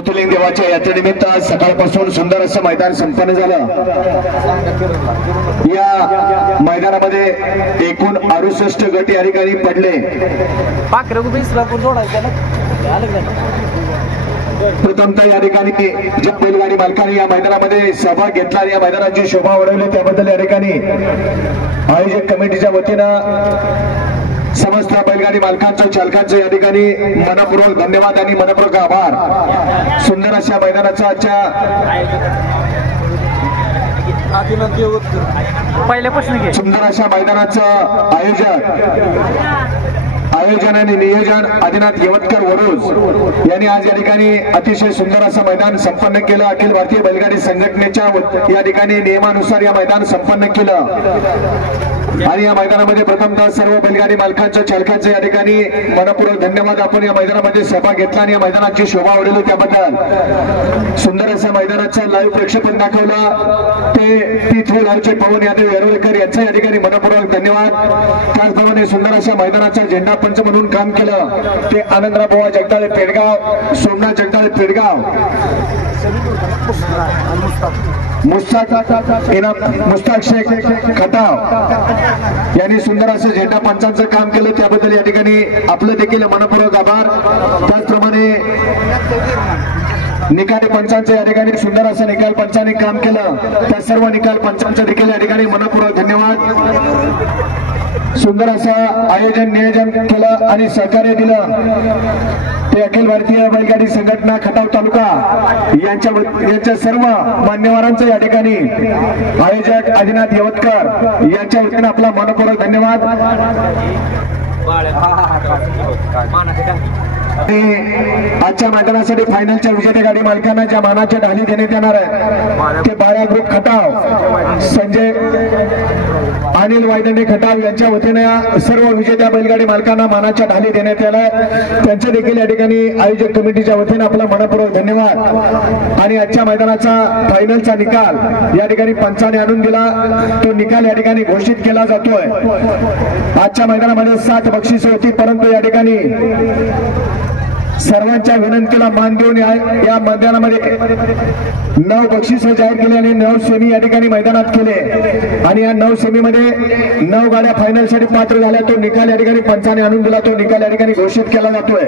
ज्योतिर्लिंग देवाच्या यात्रेनिमित्त आज सकाळपासून सुंदर असं मैदान संपन्न झालं। या मैदानामध्ये एकूण 68 गट या ठिकाणी पडले। प्रथमतः या ठिकाणी ज्या बैलगाडी मालकांनी या मैदानामध्ये सहभाग घेतला आणि या मैदानाची शोभा वाढवली त्याबद्दल या ठिकाणी आयोजक कमिटीच्या वतीनं समस्त बैलगाडी मालकांचं चालकांचं या ठिकाणी मनपूर्वक धन्यवाद आणि मनपूर्वक आभार। सुंदर अशा मैदानाचा आजच्या सुंदर अशा मैदानाचं आयोजन आणि नियोजन आदिनाथ यवतकर वडूज यांनी आज या ठिकाणी अतिशय सुंदर असं मैदान संपन्न केलं। अखिल भारतीय बैलगाडी संघटनेच्या या ठिकाणी नियमानुसार या मैदान संपन्न केलं आणि या मैदानामध्ये प्रथमतः सर्व बैलगाडी मालकांच्या चालकांचे या ठिकाणी मनपूर्वक धन्यवाद। आपण या मैदानामध्ये सहभाग घेतला आणि या मैदानाची शोभा वाढवली त्याबद्दल सुंदर असं मैदानाचं लाईव्ह प्रक्षेपण दाखवलं ते P3 लाईव्हचे पवन यादव येरवळकर यांचा या ठिकाणी मनपूर्वक धन्यवाद। त्याचप्रमाणे सुंदर अशा मैदानाचा झेंडा पंच म्हणून काम केलं ते आनंदराव बुवा जगदाळे पेडगाव, सोमनाथ जगदाळे पेडगाव, मुस्ताक शेख खटाव यांनी सुंदर असं झेंडा पंचांचं काम केलं त्याबद्दल या ठिकाणी आपलं देखील मनपूर्वक आभार। त्याचप्रमाणे निकाल पंचांचं या ठिकाणी सुंदर असं निकाल पंचांनी काम केलं त्या सर्व निकाल पंचांचं देखील या ठिकाणी मनपूर्वक धन्यवाद। सुंदर असं आयोजन नियोजन केलं आणि सहकार्य दिलं ते अखिल भारतीय बैलगाडी संघटना खटाव तालुका यांच्या सर्व मान्यवरांचं या ठिकाणी आयोजक आदिनाथ यवतकर यांच्या वतीने आपला मनपूर्वक धन्यवाद। आजच्या मैदानासाठी फायनलच्या विजेत्या गाडी मालकांना ज्या मानाच्या ढाली देण्यात येणार आहे ते बाळा ग्रुप खटाव, संजय अनिल वायदंडे खटाव यांच्या वतीने सर्व विजेत्या बैलगाडी मालकांना मानाच्या ढाली देण्यात येणार त्यांचे देखील या ठिकाणी आयोजक कमिटीच्या वतीने आपला मनपूर्वक धन्यवाद। आणि आजच्या मैदानाचा फायनलचा निकाल या ठिकाणी पंचाने आणून दिला तो निकाल या ठिकाणी घोषित केला जातोय। आजच्या मैदानामध्ये 7 बक्षिस होती परंतु या ठिकाणी सर्वांच्या विनंतीला मान देऊन या मैदानामध्ये 9 बक्षीस जाहीर केले आणि 9 सेमी या ठिकाणी मैदानात केले आणि या 9 सेमी मध्ये 9 गाड्या फायनलसाठी पात्र झाल्या। तो निकाल या ठिकाणी पंचाने आणून दिला तो निकाल या ठिकाणी घोषित केला जातोय।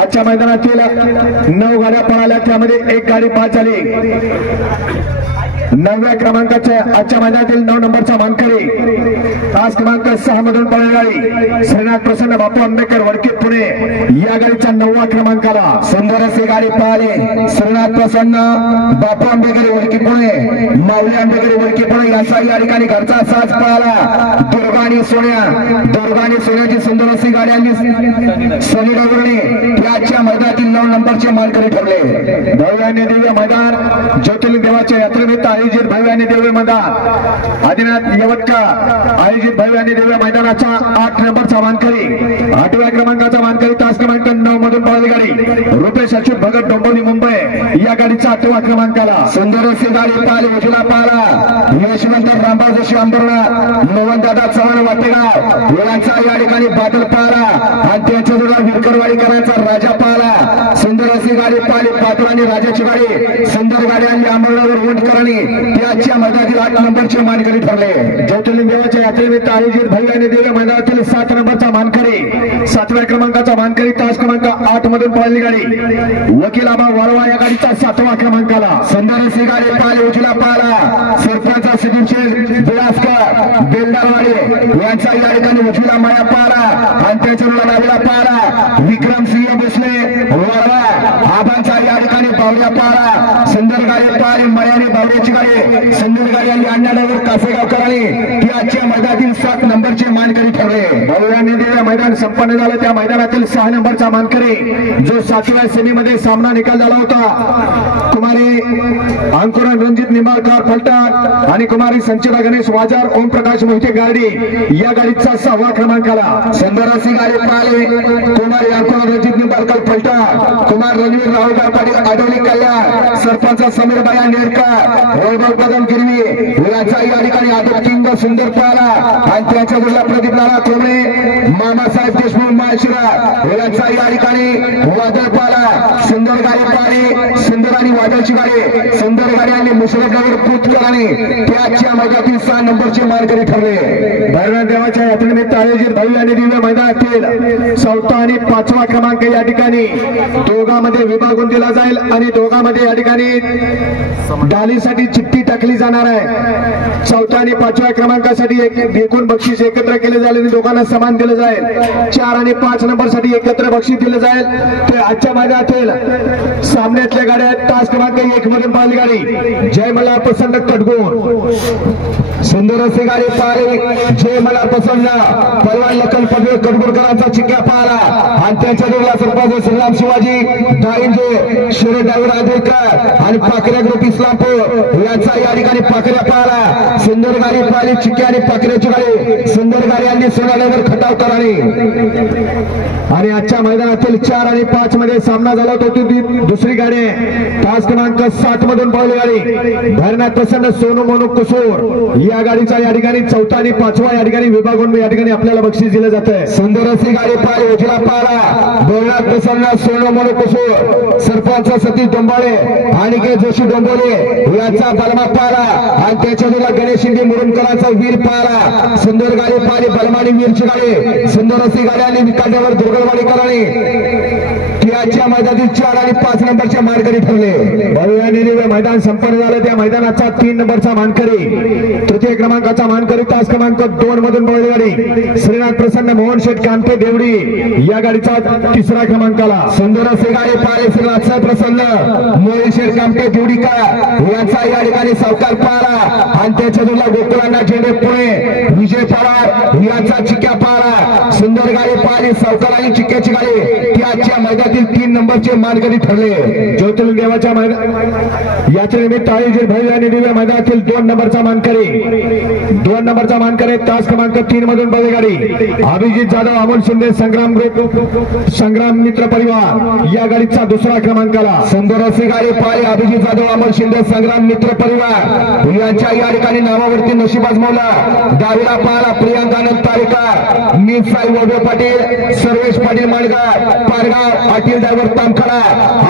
आजच्या मैदानातील 9 गाड्या पळाल्या त्यामध्ये 1 गाडी पास झाली। 9व्या क्रमांकाच्या आजच्या मैदानातील 9 नंबरचा मानकरी तास क्रमांक 6 मधून पळणारी श्रीनाथ प्रसन्न बापू आंबेडकर वडके पुणे या गाडीच्या 9व्या क्रमांकाला सुंदर अशी गाडी पळाली। श्रीनाथ प्रसन्न बापू आंबेडकर वडके पुणे, माऊली आंबेडकर वडके पुणे याचा या ठिकाणी घरचा साज पळाला। दुर्गाणी सोन्याची सुंदर अशी गाडी आली सनी डोंगरणे याच्या मैदानातील 9 नंबरचे मानकरी ठरले। भव्य आणि दिव्य मैदान ज्योतिर्लिंग देवाच्या यात्रेनिमित्त आयोजित भव्य आणि दिव्य मैदान आदिनाथ यवतकर आयोजित भव्य आणि दिव्य मैदानाचा 8 नंबरचा मानकरी 8व्या क्रमांकाचा मानकरी तास क्रमांक 9 मधून पळाली गाडी रुपेश अच्युत भगत डोंबिवली मुंबई या गाडीचा 8व्या क्रमांकाला सुंदर अशी गाडी पळाली। उजला पाला यशवंत रामबाब जोशी अंबरना, मोहन दादा चव्हाण वाटेगाव यांचा या ठिकाणी बादल पाला आणि त्यांच्या जोडा विरकरवाडीकरांचा राजा पाला। सुंदर अशी गाडी पळाली पाटील आणि राजाची गाडी सुंदर गाडी आणली अंबरनावर वोटकरांनी त्याच्या मैदानातील 8 नंबरचे मानकरी ठरले। ज्योतिर्लिंग देवाच्या यात्रेनिमित्त आयोजित भव्य आणि दिव्य मैदानातील 7 नंबरचा मानकरी 7व्या क्रमांकाचा मानकरी तास क्रमांक 8 मधून पळाली गाडी वकील आबा वाळवा या गाडीचा 7व्या क्रमांकाला सुंदर अशी गाडी पळाली। उजला पाला सरपंच सिद्धेश्वर बिलासकर बेलदारवाडी यांचा या ठिकाणी उजवीला माया पाला आणि त्याच्या डावीला पाला विक्रम सिंह भोसले वाळवा आबांचा या ठिकाणी बावड्या पाला सुंदर गाडी पळाली मयाने बावड्याची गाडी सुंदर गाडी आणि अण्णानगर कासेगावकरांनी ती आजच्या मैदानातील 7 नंबरचे मानकरी ठरले। भव्य मैदान संपन्न झालं त्या मैदानातील 6 नंबरचा मानकरी जो 7व्या सेमीमध्ये सामना निकाल झाला होता कुमारी अंकुरन रणजित निंबाळकर फलटण आणि कुमारी संचिता गणेश वाजार ओमप्रकाश मोहिते गाडी या गाडीचा 6वा क्रमांकाला. सुंदर अशी गाडी पाहिले कुमार याकुब रजित निंबाळकर फलटा, कुमार रणवीर राहुलगाव पाटील आडोली कल्याण, सरपंच समीर बाया नेरकर, वैभव कदम गिरवी याचा या ठिकाणी आदत किंग सुंदर पाला आणि त्याच्या जोडीला प्रदीप लाला कोमळे, मामासाहेब देशमुख माळशिरा याचा या ठिकाणी वादळ पाला. सुंदर गाडी पाहिली, सुंदर आणि वादळची गाडी, सुंदर गाडी आणि मुसळगावर पुतकराने त्याच्या मैदानातील 6 नंबरचे मानकरी ठरले. भैरवनाथ देवाच्या यात्रेनिमित्त आयोजित भव्य आणि दिव्य मैदानातील 4था आणि 5वा क्रमांक या ठिकाणी दोघांमध्ये विभागून दिला जाईल आणि दोघांमध्ये या ठिकाणी डालीसाठी चिठ्ठी टाकली जाणार आहे. 4थ्या आणि 5व्या क्रमांकासाठी एकूण बक्षीस एकत्र केले जाईल आणि दोघांना समान दिलं जाईल. 4 आणि 5 नंबरसाठी एकत्र बक्षीस दिलं जाईल. ते आजच्या मैदानातील सामन्यातल्या गाड्या तास क्रमांक 1 मधून पाहिली गाडी जय मला पसंत कडगोर. सुंदर असे गाडी पाहिली जय मला पसंत परवान लखन पडवे कडगोरकरांचा चिक्क्या पाहिला आणि त्याच्या जोडीला सरपंच श्रीराम शिवाजी डाईंजे शिरो ड्रायव्हर आदेकर आणि पाकऱ्या ग्रुप इस्लामपूर यांचा या ठिकाणी पाकऱ्या पाहिला. सुंदर गाडी पाहिली चिक्क्या आणि पाकऱ्याची गाडी, सुंदर गाडी आणि सोनाल्यावर खटाव कराने. आणि आजच्या मैदानातील 4 आणि 5 मध्ये सामना झाला होता. ती दुसरी गाडी तास क्रमांक 7 मधून पाहिली गाडी भैरवनाथ प्रसन्न सोनू मोनू कुसूर या गाडीचा या ठिकाणी 4था आणि 5वा या ठिकाणी विभागून या ठिकाणी आपल्याला बक्षीस दिलं जात आहे. सुंदर अशी गाडी पाहिली उजला पाहिला भैरवनाथ प्रसन्न सोनू मोनू कुसूर, सरपंच सतीश डोंबाळे आणि के जोशी डोंबोले यांचा बलमा पाहिला आणि त्याच्या जोडीला गणेश शिंदे मुरुमकरांचा वीर पाहिला. सुंदर गाडी पाहिली बलमानी वीरची गाडी, सुंदर अशी गाडी आणि विकांड्यावर दुर्गलवाडीकरांनी त्याच्या मैदानातील 4 आणि 5 नंबरचे मानकरी ठरले. भव्य मैदान संपन्न झालं. त्या मैदानाचा 3 नंबरचा मानकरी, तृतीय क्रमांकाचा मानकरी तास क्रमांक 2 मधून पळली गाडी श्रीनाथ प्रसन्न मोहन शेठ कांते देवडी या गाडीचा 3रा क्रमांकाला. सुंदर असे गाडी पाहिले श्रीनाथ प्रसन्न मोहन शेठ कांते देवडीकर यांचा या ठिकाणी सावकार पाहिला आणि त्याच्या जोडीला गोकुळांना झेंडे पुणे विजय पवार यांचा चिक्क्या पाहिला. सुंदर गाडी पाहिली सावकार आणि चिक्क्याची गाडी त्याच्या मैदानातील 3 नंबरचे मानकरी ठरले. ज्योतिर्लिंग देवाच्या यात्रेनिमित्त आयोजित भव्य आणि दिव्य मैदानातील 2 नंबरचा मानकरी तास क्रमांक 3 मधून पळली गाडी अभिजित जाधव अमोल शिंदे संग्राम ग्रुप संग्राम मित्र परिवार या गाडीचा 2रा क्रमांकाला. सुंदर अशी गाडी पाहिली अभिजित जाधव अमोल शिंदे संग्राम मित्र परिवार यांच्या या ठिकाणी नावावरती नशीब आजमावला. दाविला पाहिला प्रियांकानंद तारेकर, मीर साई वैभव पाटील, सर्वेश पाटील माडगाव पारगाव, पाटील ड्रायव्हर तामखडा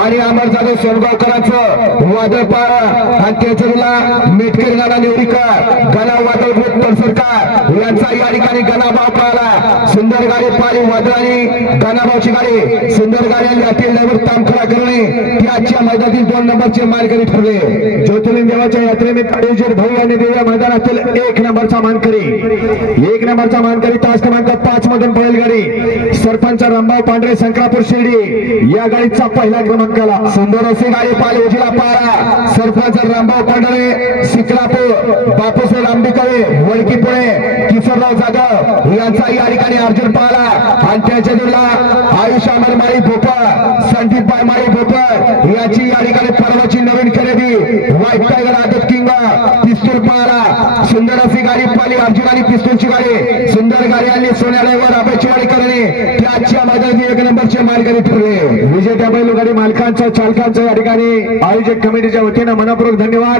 आणि अमर जाधव सोनगावकरांचं वादळ पाहिला आणि त्याच्या मेटकर गाणा निवडीकर गाणा वादळ ग्रुप परसरकार यांचा या ठिकाणी गाणाभाव पाहिला. सुंदर गाडी पाहिली वादळ आणि गाणाभावची गाडी, सुंदर गाडी आणि पाटील ड्रायव्हर तामखडा करणे त्याच्या मैदानातील 2 नंबरचे मानकरी ठरले. ज्योतिर्लिंग देवाच्या यात्रेनिमित्त आयोजित भव्य आणि दिव्य मैदानातील 1 नंबरचा मानकरी तास क्रमांक 5 मधून पळेल गाडी सरपंच रामभाऊ पांढरे संक्रापूर शिर्डी या गाडीचा 1ला क्रमांकाला. सुंदर अशी गाडी पाहिली उजला पारा सरपंच रामभाऊ पांढरे सिकलापूर, बापूसाहेब आंबेकरे वडकी पुणे, किशोरराव जाधव यांचा या ठिकाणी अर्जुन पाहिला आणि त्याच्या जोडीला आयुष अमरमाळी भोपर, संदीप बायमाळी भोपर याची या ठिकाणी पर्वाची नवीन खरेदी व्हाईट टायगर आदत किंग पिस्तूल पाहिला. सुंदर अशी गाडी पाहिली अर्जुन आणि पिस्तूलची गाडी, सुंदर गाडी आणि सोन्यालयवर अभयची वाडी करणे त्याच्या मैदानातील 1 नंबरचे मानकरी ठरले. विजेत्या बैलगाडी मालकांच्या चालकांच्या या ठिकाणी आयोजक कमिटीच्या वतीनं मनपूर्वक धन्यवाद.